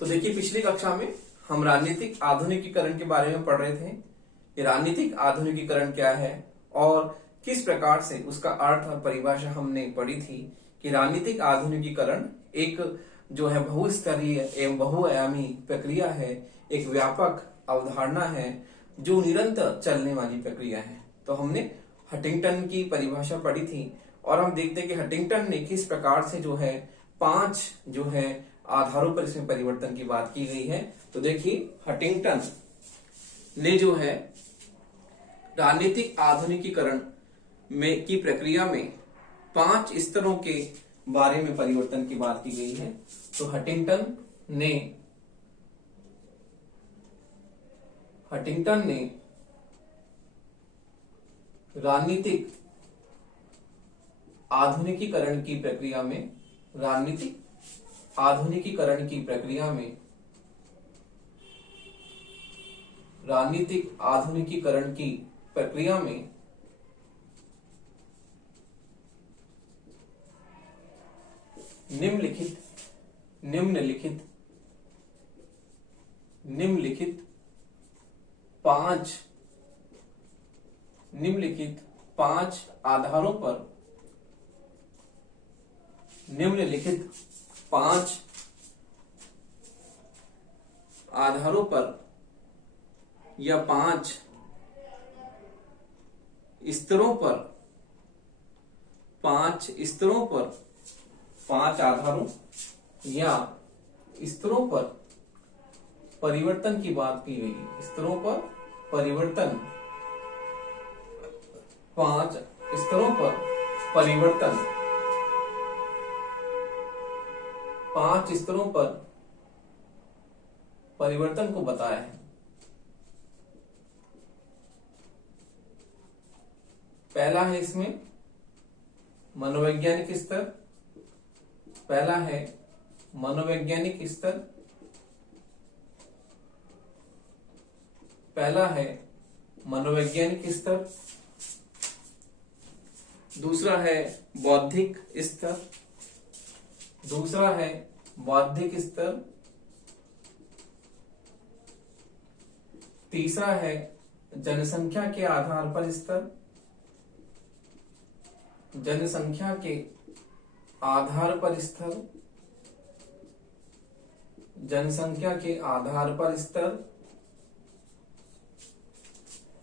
तो देखिए, पिछली कक्षा में हम राजनीतिक आधुनिकीकरण के बारे में पढ़ रहे थे। ये राजनीतिक आधुनिकीकरण क्या है और किस प्रकार से उसका अर्थ और परिभाषा हमने पढ़ी थी कि राजनीतिक आधुनिकीकरण एक जो है बहुस्तरीय एवं बहुआयामी प्रक्रिया है, एक व्यापक अवधारणा है जो निरंतर चलने वाली प्रक्रिया है। तो हमने हटिंगटन की परिभाषा पढ़ी थी और हम देखते हैं कि हटिंगटन ने किस प्रकार से जो है 5 जो है आधारों पर इसमें परिवर्तन की बात की गई है। तो देखिए, हटिंगटन ने जो है राजनीतिक आधुनिकीकरण में की प्रक्रिया में 5 स्तरों के बारे में परिवर्तन की बात की गई है। तो हटिंगटन ने राजनीतिक आधुनिकीकरण की प्रक्रिया में निम्नलिखित पांच आधारों पर या 5 स्तरों पर 5 आधारों या स्तरों पर परिवर्तन की बात की गई है। स्तरों पर परिवर्तन, 5 स्तरों पर परिवर्तन, 5 स्तरों पर परिवर्तन को बताया है। पहला है इसमें मनोवैज्ञानिक स्तर, पहला है मनोवैज्ञानिक स्तर, पहला है मनोवैज्ञानिक स्तर, दूसरा है बौद्धिक स्तर, दूसरा है बौद्धिक स्तर, तीसरा है जनसंख्या के आधार पर स्तर, जनसंख्या के आधार पर स्तर, जनसंख्या के आधार पर स्तर,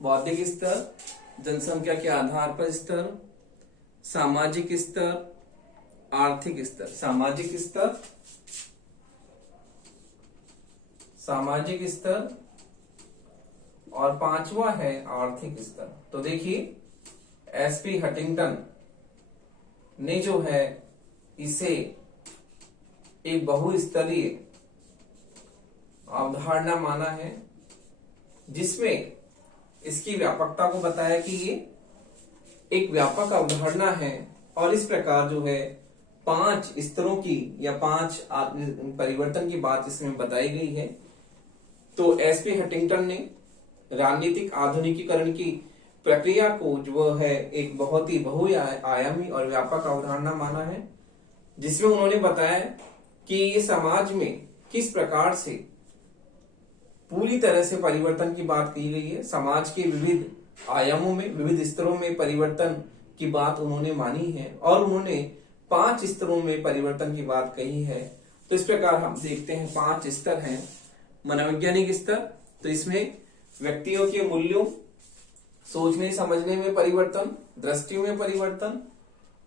बौद्धिक स्तर, जनसंख्या के आधार पर स्तर, सामाजिक स्तर, आर्थिक स्तर, सामाजिक स्तर, सामाजिक स्तर और 5वां है आर्थिक स्तर। तो देखिए, एसपी हटिंगटन ने जो है इसे एक बहुस्तरीय अवधारणा माना है, जिसमें इसकी व्यापकता को बताया कि ये एक व्यापक अवधारणा है और इस प्रकार जो है 5 स्तरों की या 5 परिवर्तन की बात इसमें बताई गई है। तो एसपी हटिंगटन ने राजनीतिक आधुनिकीकरण की प्रक्रिया को जो है एक बहुत ही बहुआयामी और व्यापक अवधारणा माना है, जिसमें उन्होंने बताया कि ये समाज में किस प्रकार से पूरी तरह से परिवर्तन की बात की गई है। समाज के विविध आयामों में, विविध स्तरों में परिवर्तन की बात उन्होंने मानी है और उन्होंने 5 स्तरों में परिवर्तन की बात कही है। तो इस प्रकार हम देखते हैं 5 स्तर हैं। मनोवैज्ञानिक स्तर, तो इसमें व्यक्तियों के मूल्यों, सोचने समझने में परिवर्तन, दृष्टि में परिवर्तन।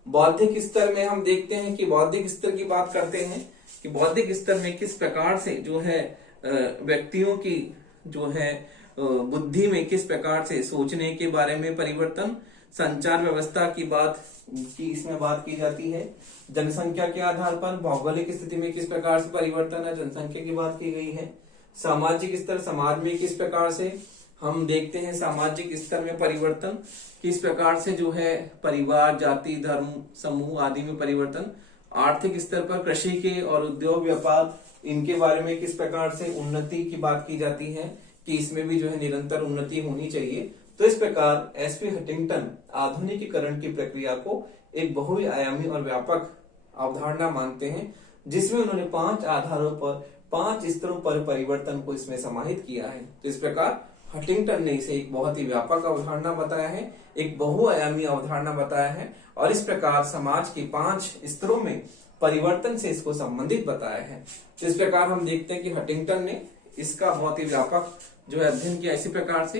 बौद्धिक स्तर में हम देखते हैं कि बौद्धिक स्तर की बात करते हैं कि बौद्धिक स्तर में किस प्रकार से जो है व्यक्तियों की जो है बुद्धि में किस प्रकार से सोचने के बारे में परिवर्तन। संचार व्यवस्था की बात की इसमें बात की जाती है। जनसंख्या के आधार पर भौगोलिक स्थिति में किस प्रकार से परिवर्तन है, जनसंख्या की बात की गई है। सामाजिक स्तर, समाज में किस प्रकार से हम देखते हैं सामाजिक स्तर में परिवर्तन, किस प्रकार से जो है परिवार, जाति, धर्म, समूह आदि में परिवर्तन। आर्थिक स्तर पर कृषि के और उद्योग व्यापार इनके बारे में किस प्रकार से उन्नति की बात की जाती है कि इसमें भी जो है निरंतर उन्नति होनी चाहिए। तो इस प्रकार एसपी हटिंगटन आधुनिकीकरण की प्रक्रिया को एक बहुआयामी और व्यापक अवधारणा मानते हैं, जिसमें उन्होंने 5 आधारों पर 5 स्तरों पर परिवर्तन को इसमें समाहित किया है। तो इस प्रकार हंटिंगटन ने इसे एक बहुत ही व्यापक अवधारणा बताया है, एक बहुआयामी अवधारणा बताया है, और इस प्रकार समाज के 5 स्तरों में परिवर्तन से इसको संबंधित बताया है। इस प्रकार हम देखते हैं कि हंटिंगटन ने इसका बहुत ही व्यापक जो है अध्ययन किया। इसी प्रकार से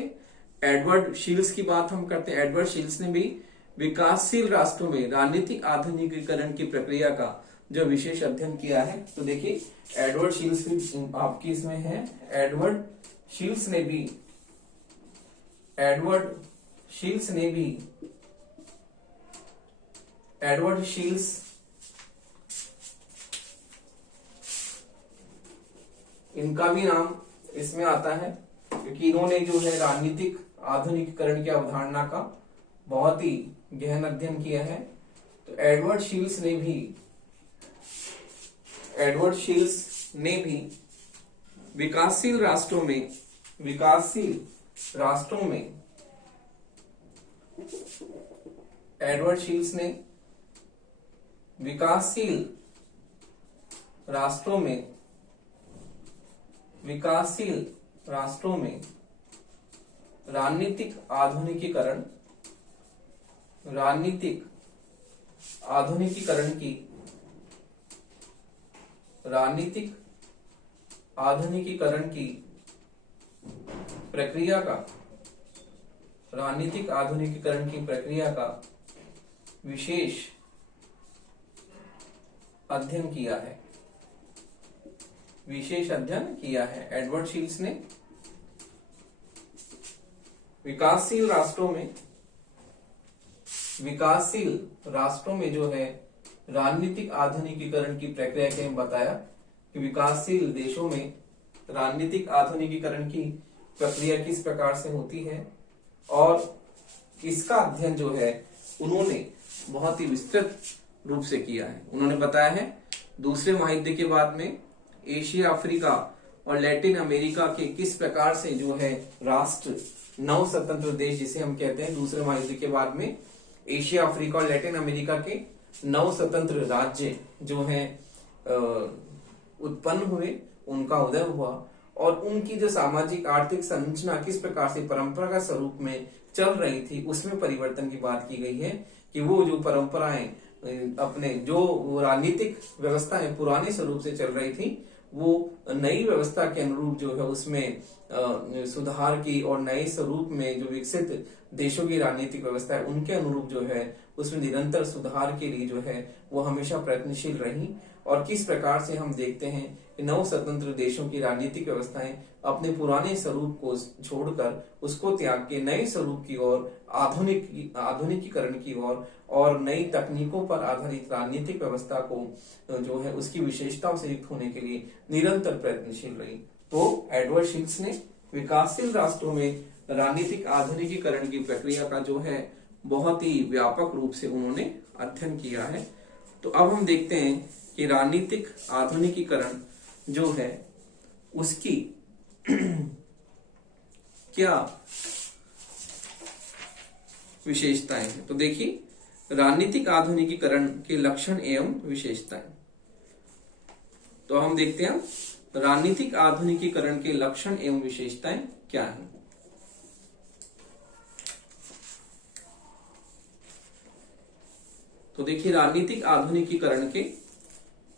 एडवर्ड शील्स की बात हम करते हैं। एडवर्ड शील्स ने भी विकासशील राष्ट्रों में राजनीतिक आधुनिकीकरण की प्रक्रिया का जो विशेष अध्ययन किया है। तो देखिए एडवर्ड शील्स भी आपकी इसमें है। एडवर्ड शील्स ने भी इनका भी नाम इसमें आता है क्योंकि इन्होंने जो है राजनीतिक आधुनिकीकरण की अवधारणा का बहुत ही गहन अध्ययन किया है। तो एडवर्ड शील्स ने भी विकासशील राष्ट्रों में एडवर्ड शील्स ने विकासशील राष्ट्रों में राजनीतिक आधुनिकीकरण की प्रक्रिया का विशेष अध्ययन किया है। एडवर्ड शील्स ने विकासशील राष्ट्रों में जो है राजनीतिक आधुनिकीकरण की प्रक्रिया के बताया कि विकासशील देशों में राजनीतिक आधुनिकीकरण की प्रक्रिया किस प्रकार से होती है, और इसका अध्ययन जो है उन्होंने बहुत ही विस्तृत रूप से किया है। उन्होंने बताया है दूसरे महायुद्ध के बाद में एशिया, अफ्रीका और लैटिन अमेरिका के किस प्रकार से जो है राष्ट्र, नव स्वतंत्र देश जिसे हम कहते हैं, दूसरे महायुद्ध के बाद में एशिया, अफ्रीका और लैटिन अमेरिका के नव स्वतंत्र राज्य जो है उत्पन्न हुए, उनका उदय हुआ, और उनकी जो सामाजिक आर्थिक संरचना किस प्रकार से परंपरागत स्वरूप में चल रही थी, उसमें परिवर्तन की बात की गई है कि वो जो परंपराएं अपने जो राजनीतिक व्यवस्थाएं पुराने स्वरूप से चल रही थी, वो नई व्यवस्था के अनुरूप जो है उसमें सुधार की, और नए स्वरूप में जो विकसित देशों की राजनीतिक व्यवस्था है उनके अनुरूप जो है उसमें निरंतर सुधार के लिए जो है वो हमेशा प्रयत्नशील रही। और किस प्रकार से हम देखते हैं कि नव स्वतंत्र देशों की राजनीतिक व्यवस्थाएं अपने पुराने स्वरूप को छोड़कर उसको त्याग के नए स्वरूप की ओर, आधुनिकीकरण की ओर और नई तकनीकों पर आधारित राजनीतिक व्यवस्था को जो है उसकी विशेषताओं से युक्त होने के लिए निरंतर प्रयत्नशील रही। तो एडवर्ड शील्स ने विकासशील राष्ट्रों में राजनीतिक आधुनिकीकरण की प्रक्रिया का जो है बहुत ही व्यापक रूप से उन्होंने अध्ययन किया है। तो अब हम देखते हैं कि राजनीतिक आधुनिकीकरण जो है उसकी क्या विशेषताएं हैं। तो देखिए राजनीतिक आधुनिकीकरण के लक्षण एवं विशेषताएं। तो हम देखते हैं राजनीतिक आधुनिकीकरण के लक्षण एवं विशेषताएं क्या हैं। तो देखिए राजनीतिक आधुनिकीकरण के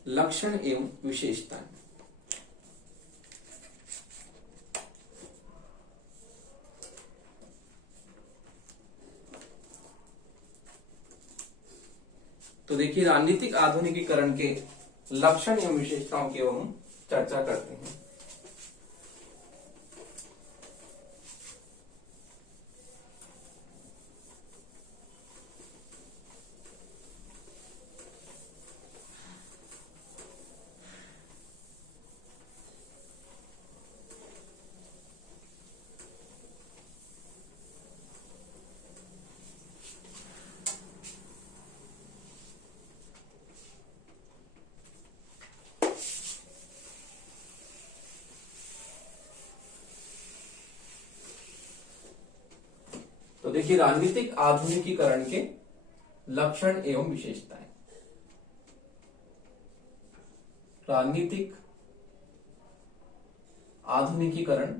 लक्षण एवं विशेषताएं। तो देखिए राजनीतिक आधुनिकीकरण के लक्षण एवं विशेषताओं की हम चर्चा करते हैं। तो देखिए राजनीतिक आधुनिकीकरण के लक्षण एवं विशेषताएं। राजनीतिक आधुनिकीकरण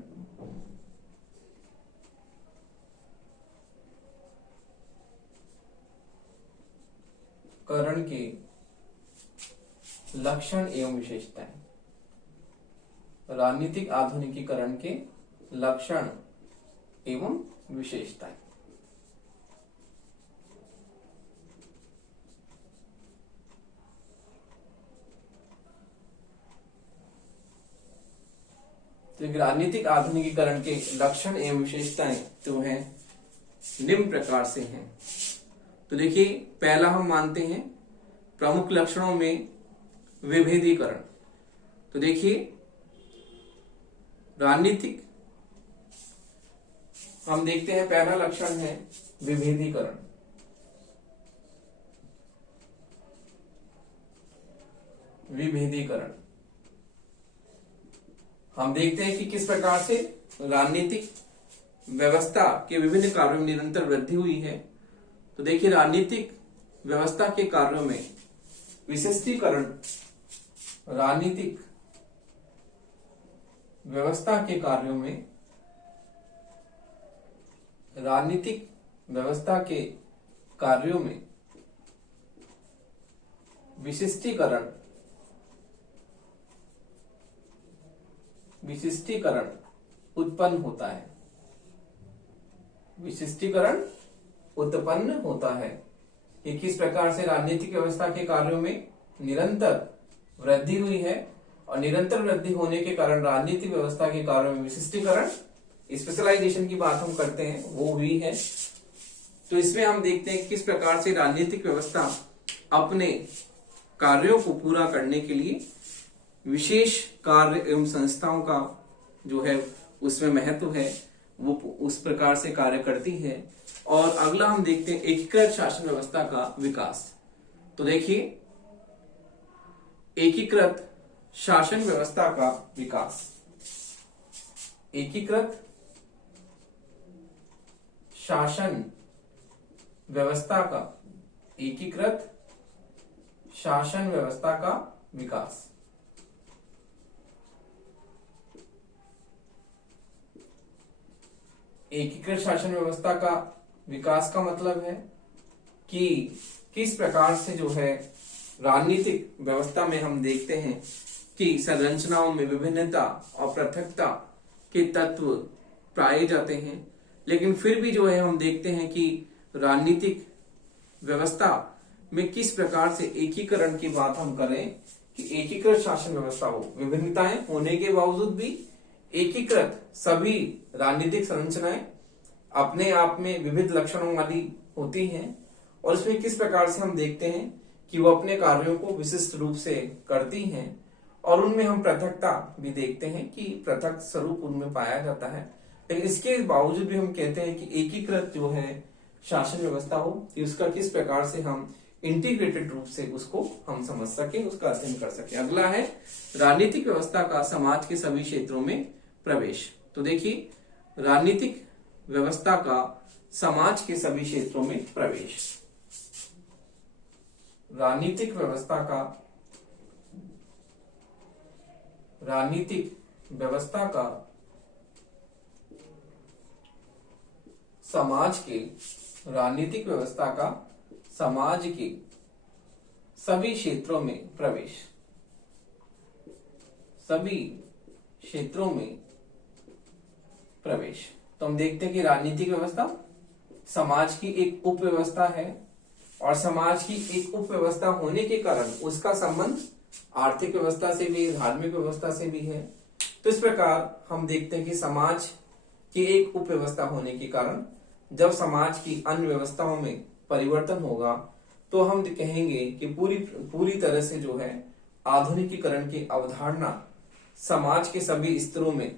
करण के लक्षण एवं विशेषताएं। राजनीतिक आधुनिकीकरण के लक्षण एवं विशेषताएं। तो राजनीतिक आधुनिकीकरण के लक्षण एवं विशेषताएं जो हैं निम्न प्रकार से हैं। तो देखिए, पहला हम मानते हैं प्रमुख लक्षणों में विभेदीकरण। तो देखिए, राजनीतिक हम देखते हैं पहला लक्षण है विभेदीकरण। विभेदीकरण हम देखते हैं कि किस प्रकार से राजनीतिक व्यवस्था के विभिन्न कार्यों में निरंतर वृद्धि हुई है। तो देखिए, राजनीतिक व्यवस्था के कार्यों में विशिष्टीकरण, राजनीतिक व्यवस्था के कार्यों में, राजनीतिक व्यवस्था के कार्यों में विशिष्टीकरण उत्पन्न होता है। विशिष्टीकरण उत्पन्न होता है कि किस प्रकार से राजनीतिक व्यवस्था के कार्यों में निरंतर वृद्धि हुई है, और निरंतर वृद्धि होने के कारण राजनीतिक व्यवस्था के कार्यों में विशिष्टीकरण, स्पेशलाइजेशन की बात हम करते हैं, वो हुई है। तो इसमें हम देखते हैं किस प्रकार से राजनीतिक व्यवस्था अपने कार्यों को पूरा करने के लिए विशेष कार्य एवं संस्थाओं का जो है उसमें महत्व है, वो उस प्रकार से कार्य करती है। और अगला हम देखते हैं एकीकृत शासन व्यवस्था का विकास। तो देखिए, एकीकृत शासन व्यवस्था का विकास, एकीकृत शासन व्यवस्था का, एकीकृत शासन व्यवस्था का विकास। एकीकृत शासन व्यवस्था का विकास का मतलब है कि किस प्रकार से जो है राजनीतिक व्यवस्था में हम देखते हैं कि संरचनाओं में विभिन्नता और पृथकता के तत्व पाए जाते हैं, लेकिन फिर भी जो है हम देखते हैं कि राजनीतिक व्यवस्था में किस प्रकार से एकीकरण की बात हम करें कि एकीकृत शासन व्यवस्था हो, विभिन्नताएं होने के बावजूद भी एकीकृत सभी राजनीतिक संरचनाएं अपने आप में विविध लक्षणों वाली होती हैं, और इसमें किस प्रकार से हम देखते हैं कि वो अपने कार्यों को विशिष्ट रूप से करती हैं, और उनमें हम पृथकता भी देखते हैं कि पृथक स्वरूप उनमें पाया जाता है। लेकिन इसके बावजूद भी हम कहते हैं कि एकीकृत जो है शासन व्यवस्था हो, कि उसका किस प्रकार से हम इंटीग्रेटेड रूप से उसको हम समझ सके, उसका अध्ययन कर सके। अगला है राजनीतिक व्यवस्था का समाज के सभी क्षेत्रों में प्रवेश। तो देखिए, राजनीतिक व्यवस्था का समाज के सभी क्षेत्रों में प्रवेश, राजनीतिक व्यवस्था का, राजनीतिक व्यवस्था का समाज के, राजनीतिक व्यवस्था का समाज के सभी क्षेत्रों में प्रवेश, सभी क्षेत्रों में प्रवेश। तो हम देखते हैं कि राजनीतिक व्यवस्था समाज की एक उप व्यवस्था है, और समाज की एक उप व्यवस्था होने के कारण उसका संबंध आर्थिक व्यवस्था से भी, धार्मिक व्यवस्था से भी है। तो इस प्रकार हम देखते हैं कि समाज की एक उप व्यवस्था होने के कारण जब समाज की अन्य व्यवस्थाओं में परिवर्तन होगा, तो हम कहेंगे कि पूरी तरह से जो है आधुनिकीकरण की अवधारणा समाज के सभी स्तरों में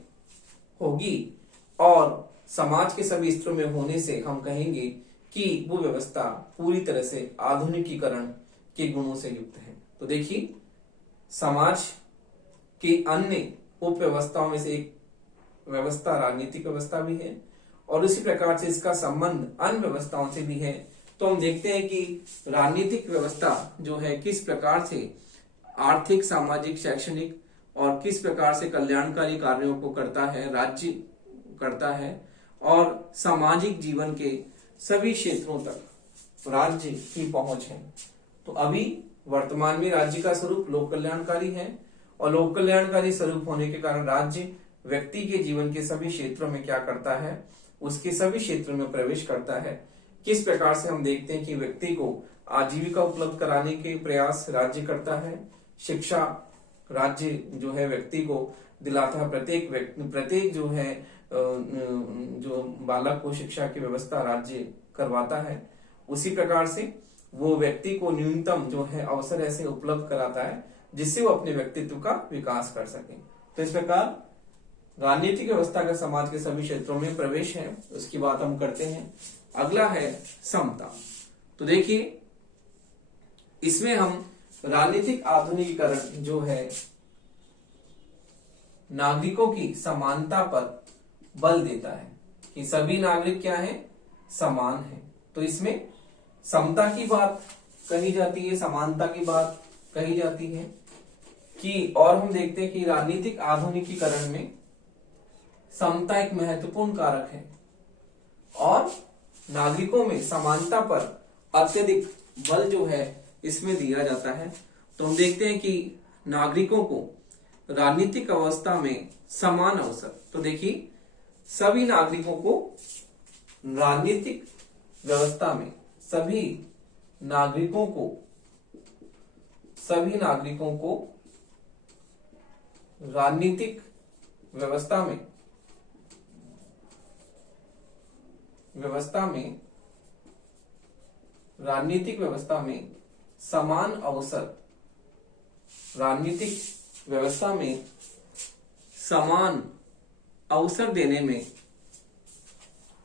होगी, और समाज के सभी स्तरों में होने से हम कहेंगे कि वो व्यवस्था पूरी तरह से आधुनिकीकरण के गुणों से युक्त है। तो देखिए, समाज की अन्य उप व्यवस्थाओं में से एक व्यवस्था राजनीतिक व्यवस्था भी है, और उसी प्रकार से इसका संबंध अन्य व्यवस्थाओं से भी है। तो हम देखते हैं कि राजनीतिक व्यवस्था जो है किस प्रकार से आर्थिक, सामाजिक, शैक्षणिक और किस प्रकार से कल्याणकारी कार्यों को करता है, राज्य करता है, और सामाजिक जीवन के सभी क्षेत्रों तक राज्य की पहुंच है। तो अभी वर्तमान में राज्य का स्वरूप लोक कल्याणकारी है, और लोक कल्याणकारी स्वरूप होने के कारण राज्य व्यक्ति के जीवन के सभी क्षेत्रों में क्या करता है, उसके सभी क्षेत्रों में प्रवेश करता है। किस प्रकार से हम देखते हैं कि व्यक्ति को आजीविका उपलब्ध कराने के प्रयास राज्य करता है, शिक्षा राज्य जो है व्यक्ति को दिलाता है, प्रत्येक जो है जो बालक को शिक्षा की व्यवस्था राज्य करवाता है। उसी प्रकार से वो व्यक्ति को न्यूनतम जो है अवसर ऐसे उपलब्ध कराता है जिससे वो अपने व्यक्तित्व का विकास कर सके। तो इस प्रकार राजनीतिक व्यवस्था का समाज के सभी क्षेत्रों में प्रवेश है, उसकी बात हम करते हैं। अगला है समता। तो देखिए इसमें हम राजनीतिक आधुनिकीकरण जो है नागरिकों की समानता पर बल देता है कि सभी नागरिक क्या है, समान है। तो इसमें समता की बात कही जाती है, समानता की बात कही जाती है कि, और हम देखते हैं कि राजनीतिक आधुनिकीकरण में समता एक महत्वपूर्ण कारक है और नागरिकों में समानता पर अत्यधिक बल जो है इसमें दिया जाता है। तो हम देखते हैं कि नागरिकों को राजनीतिक अवस्था में समान अवसर, तो देखिए सभी नागरिकों को राजनीतिक व्यवस्था में सभी नागरिकों को राजनीतिक व्यवस्था में समान अवसर, राजनीतिक व्यवस्था में समान अवसर देने में,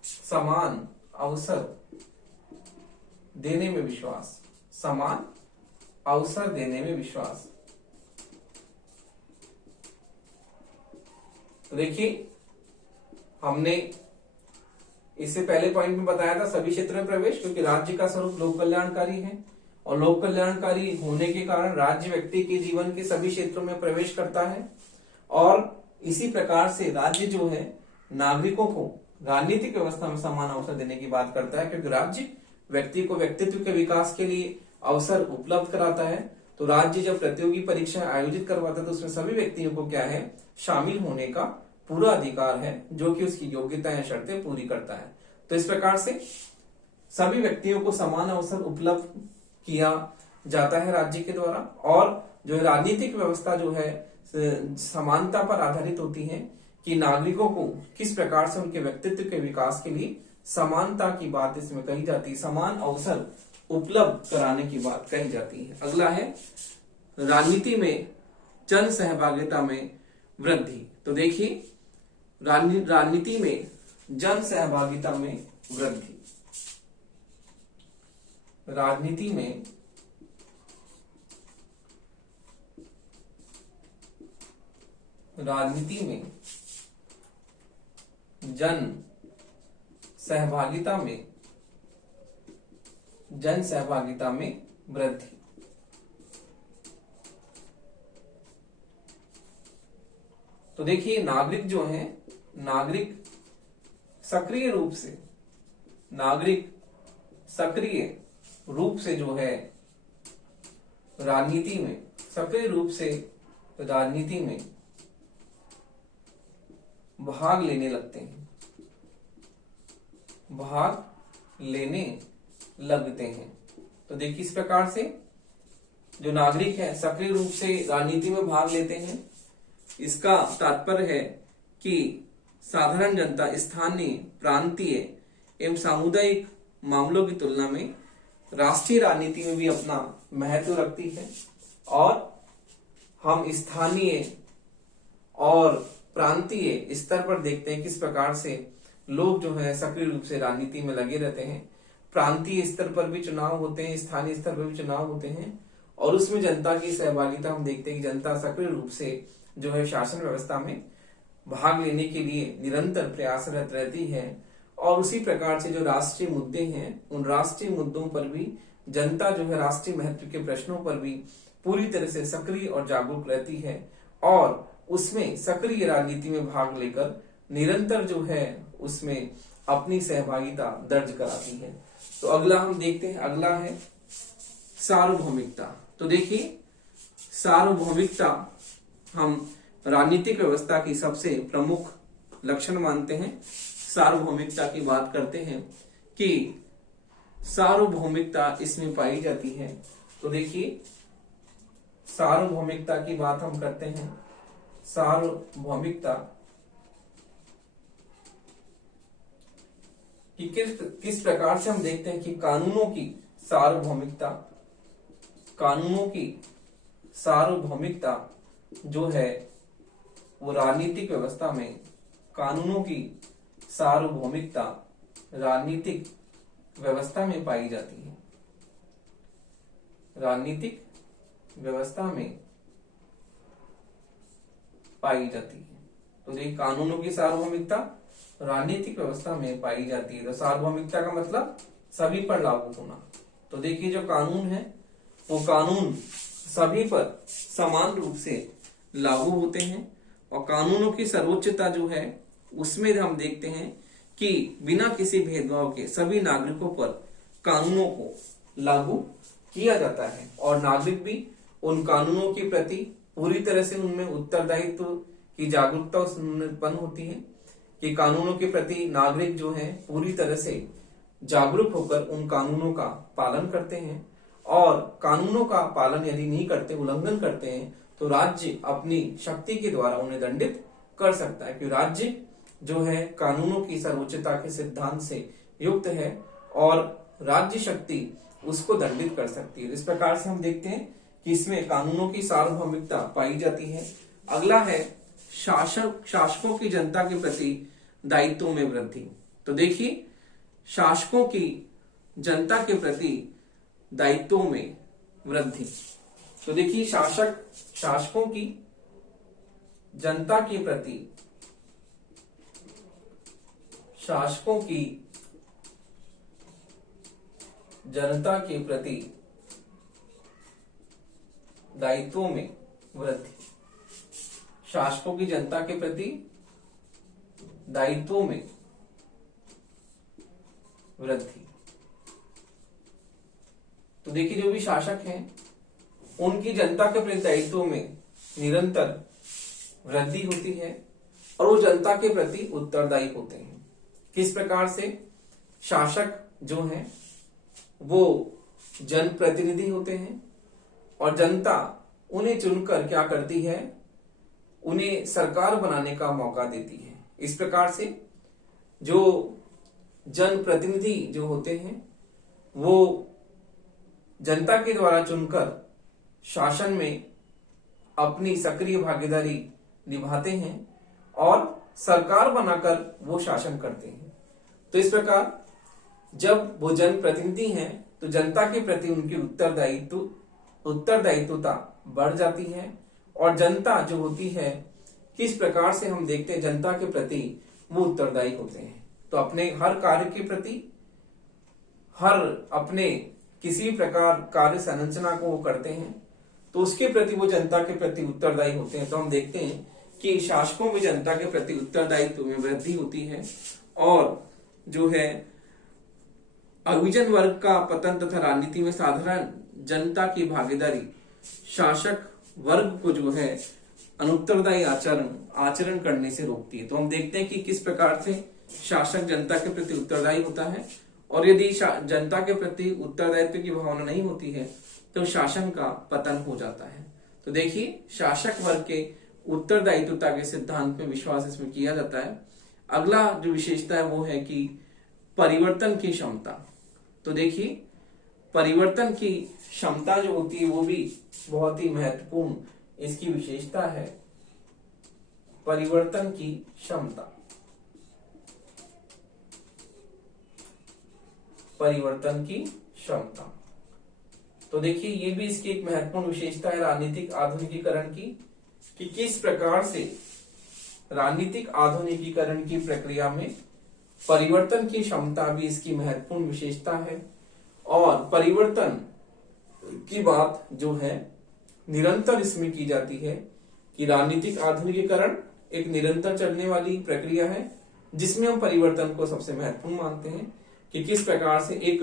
समान अवसर देने में विश्वास, समान अवसर देने में विश्वास। तो देखिए हमने इससे पहले पॉइंट में बताया था सभी क्षेत्रों में प्रवेश, क्योंकि राज्य का स्वरूप लोक कल्याणकारी है और लोक कल्याणकारी होने के कारण राज्य व्यक्ति के जीवन के सभी क्षेत्रों में प्रवेश करता है। और इसी प्रकार से राज्य जो है नागरिकों को राजनीतिक व्यवस्था में समान अवसर देने की बात करता है, क्योंकि राज्य व्यक्ति को व्यक्तित्व के विकास के लिए अवसर उपलब्ध कराता है। तो राज्य जब प्रतियोगी परीक्षाएं आयोजित करवाता है तो उसमें सभी व्यक्तियों को क्या है, शामिल होने का पूरा अधिकार है, जो कि उसकी योग्यता या शर्तें पूरी करता है। तो इस प्रकार से सभी व्यक्तियों को समान अवसर उपलब्ध किया जाता है राज्य के द्वारा। और जो राजनीतिक व्यवस्था जो है समानता पर आधारित होती है कि नागरिकों को किस प्रकार से उनके व्यक्तित्व के विकास के लिए समानता की बात इसमें कही जाती है, समान अवसर उपलब्ध कराने की बात कही जाती है। अगला है राजनीति में जन सहभागिता में वृद्धि। तो देखिए राजनीति में जन सहभागिता में वृद्धि, राजनीति में जन सहभागिता में वृद्धि। तो देखिए नागरिक जो है, नागरिक सक्रिय रूप से जो है राजनीति में भाग लेने लगते हैं। तो देखिए इस प्रकार से जो नागरिक है सक्रिय रूप से राजनीति में भाग लेते हैं। इसका तात्पर्य है कि साधारण जनता स्थानीय, प्रांतीय एवं सामुदायिक मामलों की तुलना में राष्ट्रीय राजनीति में भी अपना महत्व रखती है और हम स्थानीय और प्रांतीय स्तर पर देखते हैं किस प्रकार से लोग जो है सक्रिय रूप से राजनीति में लगे रहते हैं। प्रांतीय स्तर पर भी चुनाव होते हैं, स्थानीय स्तर पर भी चुनाव होते हैं और उसमें जनता की सहभागिता हम देखते हैं कि जनता सक्रिय रूप से जो है शासन व्यवस्था में भाग लेने के लिए निरंतर प्रयासरत रहती है। और उसी प्रकार से जो राष्ट्रीय मुद्दे हैं उन राष्ट्रीय मुद्दों पर भी जनता जो है राष्ट्रीय महत्व के प्रश्नों पर भी पूरी तरह से सक्रिय और जागरूक रहती है और उसमें सक्रिय राजनीति में भाग लेकर निरंतर जो है उसमें अपनी सहभागिता दर्ज कराती है। तो अगला हम देखते हैं, अगला है सार्वभौमिकता। तो देखिए सार्वभौमिकता हम राजनीतिक व्यवस्था की सबसे प्रमुख लक्षण मानते हैं। सार्वभौमिकता की बात करते हैं कि सार्वभौमिकता इसमें पाई जाती है। तो देखिए सार्वभौमिकता की बात हम करते हैं। सार्वभौमिकता कि किस प्रकार से हम देखते हैं कि कानूनों की सार्वभौमिकता, कानूनों की सार्वभौमिकता जो है वो राजनीतिक व्यवस्था में, कानूनों की सार्वभौमिकता राजनीतिक व्यवस्था में पाई जाती है। राजनीतिक व्यवस्था में पाई जाती है। तो देखिए कानूनों की सार्वभौमिकता राजनीतिक व्यवस्था में पाई जाती है। तो सार्वभौमिकता का मतलब सभी पर लागू होना। तो देखिए जो कानून है वो कानून सभी पर समान रूप से लागू होते हैं और कानूनों की सर्वोच्चता जो है उसमें हम देखते हैं कि बिना किसी भेदभाव के सभी नागरिकों पर कानूनों को लागू किया जाता है और नागरिक भी उन कानूनों के प्रति पूरी तरह से उनमें उत्तरदायित्व की जागरूकता उसमें उत्पन्न होती है कि कानूनों के प्रति नागरिक जो है पूरी तरह से जागरूक होकर उन कानूनों का पालन करते हैं और कानूनों का पालन यदि नहीं करते, उल्लंघन करते हैं तो राज्य अपनी शक्ति के द्वारा उन्हें दंडित कर सकता है, क्योंकि राज्य जो है कानूनों की सर्वोच्चता के सिद्धांत से युक्त है और राज्य शक्ति उसको दंडित कर सकती है। इस प्रकार से हम देखते हैं कि इसमें कानूनों की सार्वभौमिकता पाई जाती है। अगला है शासकों की जनता के प्रति दायित्वों में वृद्धि। तो देखिए शासकों की जनता के प्रति दायित्वों में वृद्धि। तो देखिए शासकों की जनता के प्रति, शासकों की जनता के प्रति दायित्वों में वृद्धि। शासकों की जनता के प्रति दायित्वों में वृद्धि। तो देखिए जो भी शासक हैं उनकी जनता के प्रति दायित्वों में निरंतर वृद्धि होती है और वो जनता के प्रति उत्तरदायी होते हैं। किस प्रकार से? शासक जो हैं वो जनप्रतिनिधि होते हैं और जनता उन्हें चुनकर क्या करती है, उन्हें सरकार बनाने का मौका देती है। इस प्रकार से जो जनप्रतिनिधि जो होते हैं वो जनता के द्वारा चुनकर शासन में अपनी सक्रिय भागीदारी निभाते हैं और सरकार बनाकर वो शासन करते हैं। तो इस प्रकार जब वो जनप्रतिनिधि हैं तो जनता के प्रति उनकी उत्तरदायित्वता बढ़ जाती है और जनता जो होती है किस प्रकार से हम देखते हैं जनता के प्रति वो उत्तरदायी होते हैं। तो अपने हर कार्य के प्रति, हर अपने किसी प्रकार कार्य संरचना को वो करते हैं तो उसके प्रति वो जनता के प्रति उत्तरदायी होते हैं। तो हम देखते हैं कि शासकों में जनता के प्रति उत्तरदायित्व में वृद्धि होती है और जो है अभिजन वर्ग का पतन तथा राजनीति में साधारण जनता की भागीदारी शासक वर्ग को जो है अनुत्तरदायी आचरण करने से रोकती है। तो हम देखते हैं कि किस प्रकार से शासक जनता के प्रति उत्तरदायी होता है और यदि जनता के प्रति उत्तरदायित्व की भावना नहीं होती है तो शासन का पतन हो जाता है। तो देखिए शासक वर्ग के उत्तरदायित्वता के सिद्धांत में विश्वास इसमें किया जाता है। अगला जो विशेषता है वो है कि परिवर्तन की क्षमता। तो देखिए परिवर्तन की क्षमता जो होती है वो भी बहुत ही महत्वपूर्ण इसकी विशेषता है। परिवर्तन की क्षमता, परिवर्तन की क्षमता। तो देखिए ये भी इसकी एक महत्वपूर्ण विशेषता है राजनीतिक आधुनिकीकरण की, कि किस प्रकार से राजनीतिक आधुनिकीकरण की प्रक्रिया में परिवर्तन की क्षमता भी इसकी महत्वपूर्ण विशेषता है। और परिवर्तन की बात जो है निरंतर इसमें की जाती है कि राजनीतिक आधुनिकीकरण एक निरंतर चलने वाली प्रक्रिया है, जिसमें हम परिवर्तन को सबसे महत्वपूर्ण मानते हैं कि किस प्रकार से एक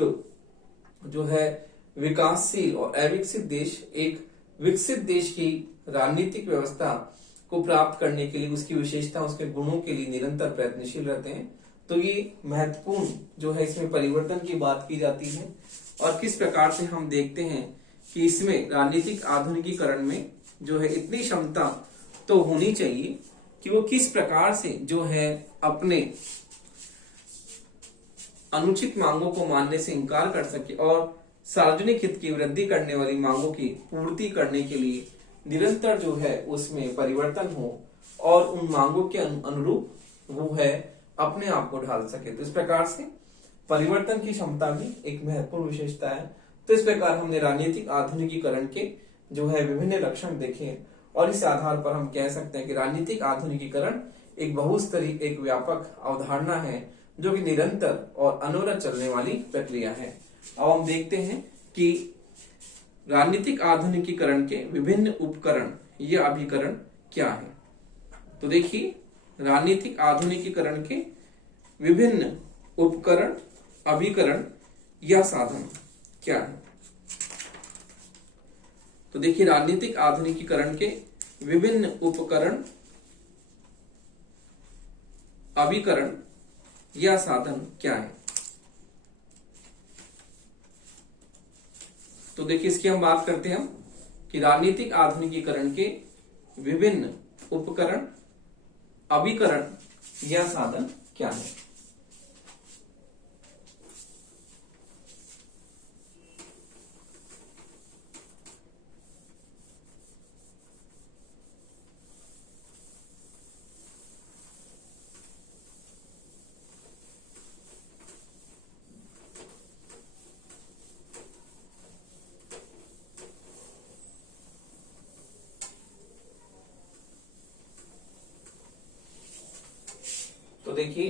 जो है विकासशील और अविकसित देश एक विकसित देश की राजनीतिक व्यवस्था को प्राप्त करने के लिए उसकी विशेषता, उसके गुणों के लिए निरंतर प्रयत्नशील रहते हैं। तो ये महत्वपूर्ण जो है इसमें परिवर्तन की बात की जाती है और किस प्रकार से हम देखते हैं कि इसमें राजनीतिक आधुनिकीकरण में जो है इतनी क्षमता तो होनी चाहिए कि वो किस प्रकार से जो है अपने अनुचित मांगों को मानने से इनकार कर सके और सार्वजनिक हित की वृद्धि करने वाली मांगों की पूर्ति करने के लिए निरंतर जो है उसमें परिवर्तन हो और उन मांगों के अनुरूप वो है अपने आप को ढाल सके। तो इस प्रकार से परिवर्तन की क्षमता भी एक महत्वपूर्ण विशेषता है। तो इस प्रकार हमने राजनीतिक आधुनिकीकरण के जो है विभिन्न लक्षण देखे और इस आधार पर हम कह सकते हैं कि राजनीतिक आधुनिकीकरण एक बहुस्तरीय, एक व्यापक अवधारणा है जो कि निरंतर और अनवरत चलने वाली प्रक्रिया है। अब हम देखते हैं कि राजनीतिक आधुनिकीकरण के विभिन्न उपकरण या अभिकरण क्या है। तो देखिए, राजनीतिक आधुनिकीकरण के विभिन्न उपकरण, अभिकरण या साधन क्या है। तो देखिए, राजनीतिक आधुनिकीकरण के विभिन्न उपकरण, अभिकरण या साधन क्या है। तो देखिए, इसकी हम बात करते हैं कि राजनीतिक आधुनिकीकरण के विभिन्न उपकरण, अभिकरण या साधन क्या है। तो देखिए,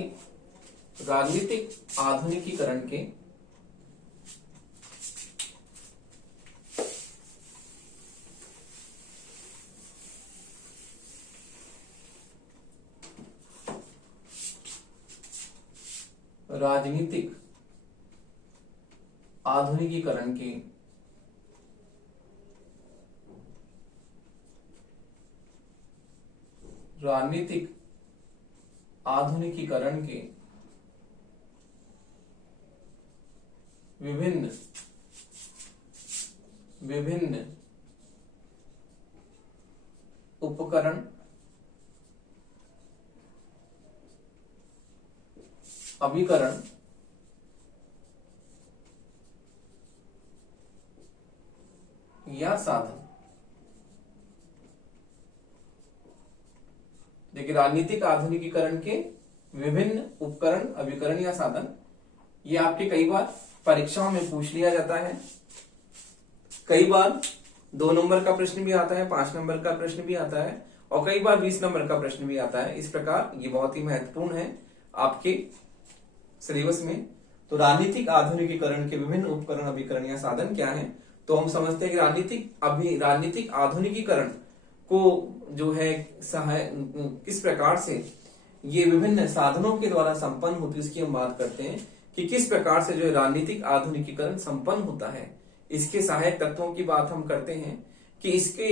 राजनीतिक आधुनिकीकरण के राजनीतिक आधुनिकीकरण के राजनीतिक आधुनिकीकरण के विभिन्न विभिन्न उपकरण, अभिकरण या साधन। देखिए, राजनीतिक आधुनिकीकरण के विभिन्न उपकरण, अभिकरण या साधन, ये आपके कई बार परीक्षाओं में पूछ लिया जाता है। कई बार 2 नंबर का प्रश्न भी आता है, 5 नंबर का प्रश्न भी आता है और कई बार 20 नंबर का प्रश्न भी आता है। इस प्रकार ये बहुत ही महत्वपूर्ण है आपके सिलेबस में। तो राजनीतिक आधुनिकीकरण के विभिन्न उपकरण, अभिकरण या साधन क्या है। तो हम समझते हैं कि राजनीतिक आधुनिकीकरण को जो है किस प्रकार से ये विभिन्न साधनों के द्वारा संपन्न होती है, इसकी हम बात करते हैं कि किस प्रकार से जो राजनीतिक आधुनिकीकरण संपन्न होता है। इसके सहायक तत्वों की बात हम करते हैं कि इसके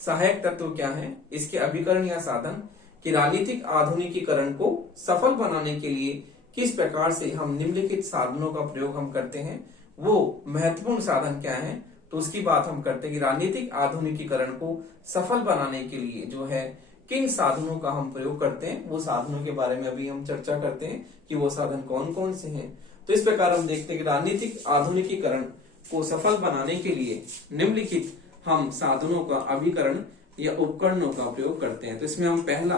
सहायक तत्व क्या हैं, इसके अभिकरण या साधन, कि राजनीतिक आधुनिकीकरण को सफल बनाने के लिए किस प्रकार से हम निम्नलिखित साधनों का प्रयोग हम करते हैं, वो महत्वपूर्ण साधन क्या है। तो उसकी बात हम करते हैं कि राजनीतिक आधुनिकीकरण को सफल बनाने के लिए जो है किन साधनों का हम प्रयोग करते हैं, वो साधनों के बारे में अभी हम चर्चा करते हैं कि वो साधन कौन कौन से हैं। तो इस प्रकार हम देखते हैं कि राजनीतिक आधुनिकीकरण को सफल बनाने के लिए निम्नलिखित हम साधनों का, अभिकरण या उपकरणों का प्रयोग करते हैं। तो इसमें हम पहला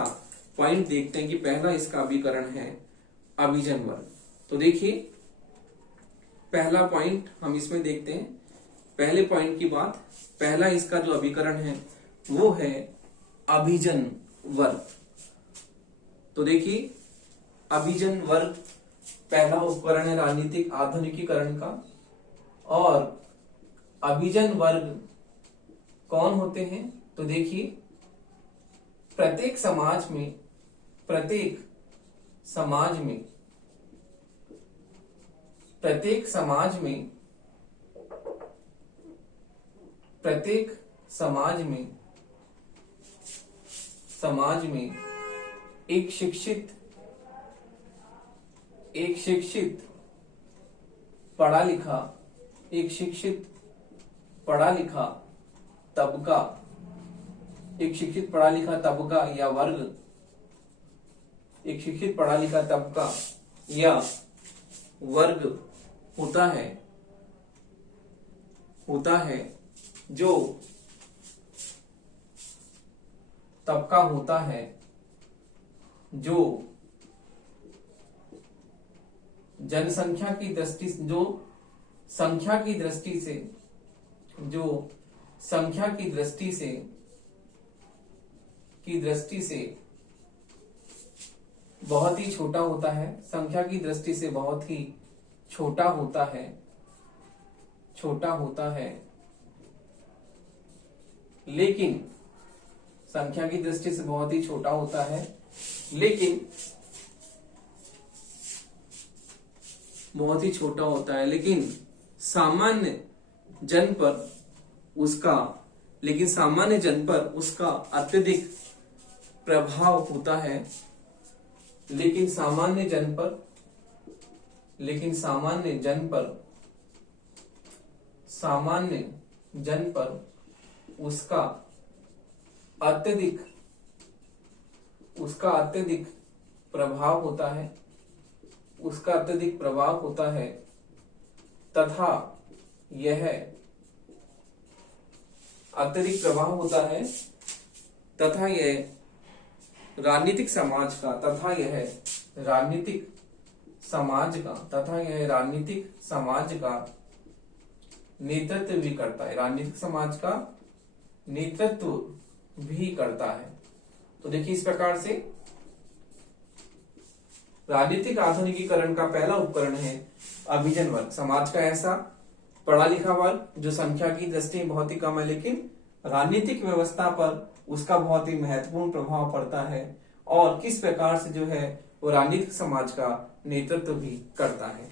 पॉइंट देखते हैं कि पहला इसका अभिकरण है अभिजन वर्ग। तो देखिए, पहला पॉइंट हम इसमें देखते हैं, पहले पॉइंट की बात, पहला इसका जो अभिकरण है वो है अभिजन वर्ग। तो देखिए, अभिजन वर्ग पहला उपकरण है राजनीतिक आधुनिकीकरण का। और अभिजन वर्ग कौन होते हैं। तो देखिए, प्रत्येक समाज में प्रत्येक समाज में प्रत्येक समाज में प्रत्येक समाज में समाज में एक शिक्षित पढ़ा लिखा एक शिक्षित पढ़ा लिखा तबका एक शिक्षित पढ़ा लिखा तबका या वर्ग एक शिक्षित पढ़ा लिखा तबका या वर्ग होता है जो तबका होता है जो जनसंख्या की दृष्टि जो संख्या की दृष्टि से जो संख्या की दृष्टि से बहुत ही छोटा होता है, संख्या की दृष्टि से बहुत ही छोटा होता है, लेकिन संख्या की दृष्टि से बहुत ही छोटा होता है, लेकिन बहुत ही छोटा होता है, लेकिन सामान्य जन पर उसका अत्यधिक प्रभाव होता है, लेकिन सामान्य जन पर उसका अत्यधिक प्रभाव होता है तथा यह अत्यधिक प्रभाव होता है तथा यह राजनीतिक समाज का नेतृत्व भी करता है, राजनीतिक समाज का नेतृत्व भी करता है। तो देखिए इस प्रकार से राजनीतिक आधुनिकीकरण का पहला उपकरण है अभिजन वर्ग, समाज का ऐसा पढ़ा लिखा वर्ग जो संख्या की दृष्टि में बहुत ही कम है, लेकिन राजनीतिक व्यवस्था पर उसका बहुत ही महत्वपूर्ण प्रभाव पड़ता है और किस प्रकार से जो है वो राजनीतिक समाज का नेतृत्व भी करता है।